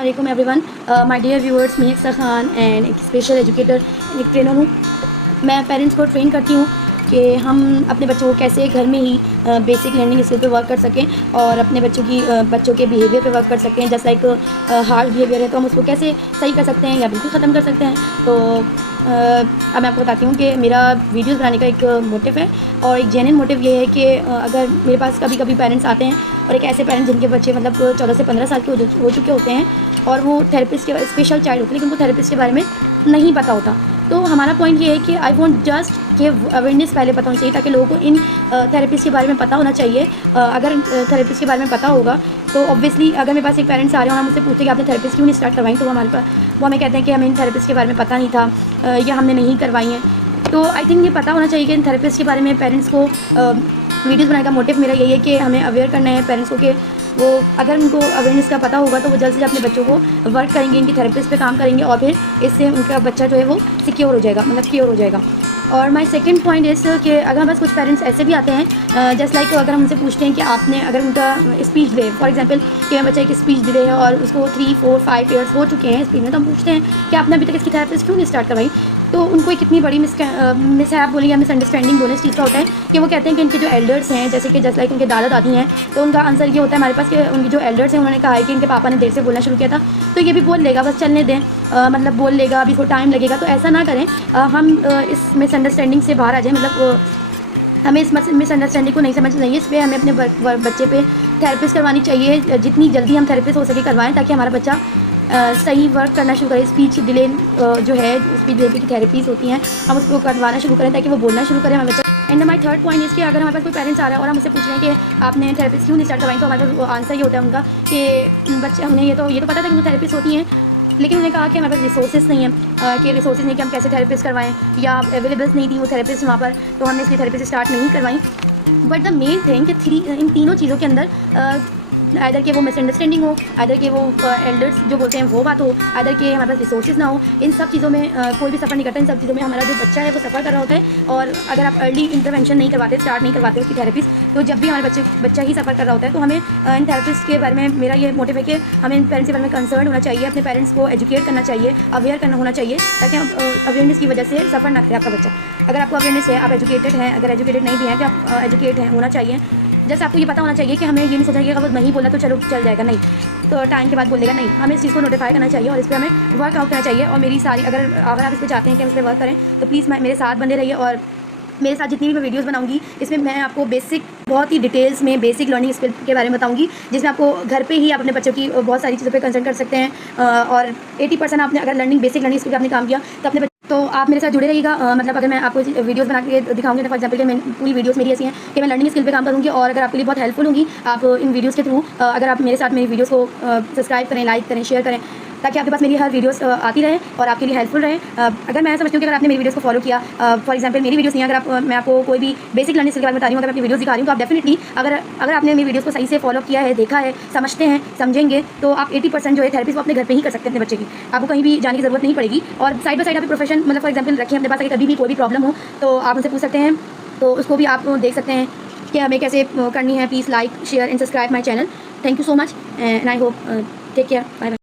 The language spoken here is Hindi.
वालेकुम एवरीवन, माय डियर व्यूअर्स, मैं अक्सर खान एंड एक स्पेशल एजुकेटर, एक ट्रेनर हूँ। मैं पेरेंट्स को ट्रेन करती हूँ कि हम अपने बच्चों को कैसे घर में ही बेसिक लर्निंग स्किल पे वर्क कर सकें और अपने बच्चों के बिहेवियर पे वर्क कर सकें। जैसे लाइक हार्ड बिहेवियर है तो हम उसको कैसे सही कर सकते हैं या बिल्कुल ख़त्म कर सकते हैं। तो अब मैं आपको बताती हूँ कि मेरा वीडियोस बनाने का एक मोटिव है और एक जेन्युइन मोटिव ये है कि अगर मेरे पास कभी कभी पेरेंट्स आते हैं और एक ऐसे पेरेंट्स जिनके बच्चे मतलब 14 से 15 साल के हो चुके होते हैं और वो थेरेपिस्ट के स्पेशल चाइल्ड होते हैं, लेकिन उनको थेरेपिस्ट के बारे में नहीं पता होता। तो हमारा पॉइंट ये है कि आई वॉन्ट जस्ट कि अवेयरनेस पहले पता होना चाहिए ताकि लोगों को इन थेरेपिस्ट के बारे में पता होना चाहिए। अगर थेरेपिस्ट के बारे में पता होगा तो ऑब्वियसली अगर मेरे पास एक पेरेंट्स आ रहे हैं और हम उससे पूछते कि आपने थेरेपिस्ट क्यों नहीं स्टार्ट करवाई, तो वो हमें कहते हैं कि हमें इन थेरेपिस्ट के बारे में पता नहीं था या हमने नहीं करवाई हैं। तो आई थिंक ये पता होना चाहिए कि इन थेरेपिस्ट के बारे में पेरेंट्स को वीडियोज़ बनाने का मोटिव मेरा यही है कि हमें अवेयर करना है पेरेंट्स को कि वो अगर उनको अवेयरनेस का पता होगा तो वो जल्द से जल्द अपने बच्चों को वर्क करेंगे, इनकी थेरेपिस्ट पे काम करेंगे और फिर इससे उनका बच्चा जो है वो सिक्योर हो जाएगा, मतलब क्योर हो जाएगा। और माय सेकंड पॉइंट इस कि अगर हमारे पास कुछ पेरेंट्स ऐसे भी आते हैं जस्ट लाइक अगर हम उनसे पूछते हैं कि आपने अगर उनका स्पीच दे, फॉर एग्जांपल कि मेरा बच्चा एक स्पीच दे रहे हैं और उसको 3, 4, 5 ईयर्स हो चुके हैं स्पीच में, तो हम पूछते हैं कि आपने अभी तक इसकी थेरेपिस्ट क्यों नहीं स्टार्ट करवाई। तो उनको एक इतनी बड़ी मिसहैप बोले या मिसअंडरस्टैंडिंग बोले इस चीज़ का होता है कि वो कहते हैं कि इनके जो एल्डर्स हैं, जैसे कि जस्ट लाइक उनके दादा दादी हैं, तो उनका आंसर ये होता है हमारे पास कि उनके जो एल्डर्स हैं उन्होंने कहा है कि इनके पापा ने देर से बोलना शुरू किया था, तो ये भी बोल लेगा, बस चलने दें, मतलब बोल लेगा, अभी थोड़ा टाइम लगेगा। तो ऐसा ना करें, हम इस मिसअंडरस्टैंडिंग से बाहर आ जाएँ, मतलब हमें इस मिसअंडरस्टैंडिंग को नहीं समझना चाहिए। इस पर हमें अपने बच्चे पे थेरेपिस्ट करवानी चाहिए, जितनी जल्दी हम थेरेपिस्ट हो सके करवाएं ताकि हमारा बच्चा सही वर्क करना शुरू करें। स्पीच डिले जो है, स्पीच डिले की थेरेपीज़ होती हैं, हम उसको करवाना शुरू करें ताकि वो बोलना शुरू करें हमारा बच्चा। एंड माय थर्ड पॉइंट इस कि अगर हमारे पास कोई पेरेंट्स आ रहा है और हम उससे पूछ रहे हैं कि आपने थेरेपिस्ट क्यों नहीं स्टार्ट करवाई, तो हमारे पास आंसर ये होता है उनका कि बच्चे हमने ये तो पता था कि वो थेरेपिस्ट होती हैं, लेकिन उन्होंने कहा कि हमारे पास रिसोर्सेज नहीं है, कि रिसोर्सेज नहीं कि हम कैसे थेरेपिस्ट करवाएं, या अवेलेबल्स नहीं थी वो थेरेपिस्ट वहाँ पर, तो हमने इसलिए थेरेपिस्ट स्टार्ट नहीं करवाई। बट द मेन थिंग कि इन तीनों चीज़ों के अंदर आइदर के वो मिसअंडरस्टैंडिंग हो, आइदर के वो एल्डर्स जो बोलते हैं वो बात हो, आइदर के हमारे पास रिसोर्सेज ना हो, इन सब चीज़ों में कोई भी सफ़र नहीं करता। इन सब चीज़ों में हमारा जो बच्चा है वो सफ़र कर रहा होता है। और अगर आप अर्ली इंटरवेंशन नहीं करवाते, स्टार्ट नहीं करवाते उसकी थेरेपिस्ट, तो जब भी हमारे बच्चा ही सफ़र कर रहा होता है, तो हमें इन थेरेपिस्ट के बारे में मेरा ये मोटिव है कि हमें इन पेरेंट्स के बारे में कंसर्न होना चाहिए, अपने पेरेंट्स को एजुकेट करना चाहिए, अवेयर करना होना चाहिए, ताकि अवेयरनेस की वजह से सफ़र ना करे आपका बच्चा। अगर आपको अवेयरनेस है, आप एजुकेटेड हैं, अगर एजुकेटेड नहीं भी हैं तो आप एजुकेट हैं होना चाहिए। जैसे आपको ये पता होना चाहिए कि हमें ये नहीं सोचना कि अगर वो नहीं बोला तो चलो चल जाएगा, नहीं, तो टाइम के बाद बोलेगा, नहीं, हमें इस चीज़ को नोटिफाई करना चाहिए और इस पर हमें वर्कआउट करना चाहिए। और मेरी सारी अगर आप इस पर चाहते हैं कि हम इस पर वर्क करें तो प्लीज़ मेरे साथ बने रहिए और मेरे साथ जितनी भी मैं वीडियोस बनाऊंगी इसमें मैं आपको बहुत ही डिटेल्स में बेसिक लर्निंग स्किल के बारे में बताऊंगी, जिसमें आपको घर पे ही आप अपने बच्चों की बहुत सारी चीज़ों पे कंसर्न कर सकते हैं। और 80% आपने अगर बेसिक लर्निंग स्किल पे आपने काम किया तो आप मेरे साथ जुड़े रहिएगा। मतलब अगर मैं आपको वीडियोस बना के दिखाऊंगी, फॉर एग्जांपल कि मैं पूरी वीडियोस मेरी ऐसी हैं कि मैं लर्निंग स्किल पे काम करूँगी और अगर आपके लिए बहुत हेल्पफुल होंगी आप इन वीडियोस के थ्रू, अगर आप मेरे साथ मेरी वीडियोस को सब्सक्राइब करें, लाइक करें, शेयर करें, ताकि आपके पास मेरी हर वीडियोस आती रहे और आपके लिए हेल्पफुल रहे। अगर मैं समझती हूँ कि अगर आपने मेरी वीडियोस को फॉलो किया, फॉर एग्जांपल मेरी वीडियोस नहीं, अगर मैं आपको कोई भी बेसिक लर्निंग स्किल के बारे में बता रही हूँ, अगर अपनी वीडियोस दिखा रही हूँ, तो आप डेफिनेटली अगर आपने मेरी वीडियोस को सही से फॉलो किया है, देखा है, समझते हैं, समझेंगे, तो आप 80% जो है थेरेपिस्ट वो अपने घर पे ही कर सकते हैं अपने बच्चे की, आपको कहीं भी जाने की ज़रूरत नहीं पड़ेगी। और साइड बाय साइड आप प्रोफेशन, मतलब फॉर एग्जांपल रखें अपने पास, अगर कभी भी कोई भी प्रॉब्लम हो तो आप उनसे पूछ सकते हैं, तो उसको भी आप देख सकते हैं कि हमें कैसे करनी है। Please like, share and subscribe my channel. Thank you so much and I hope take care, bye bye.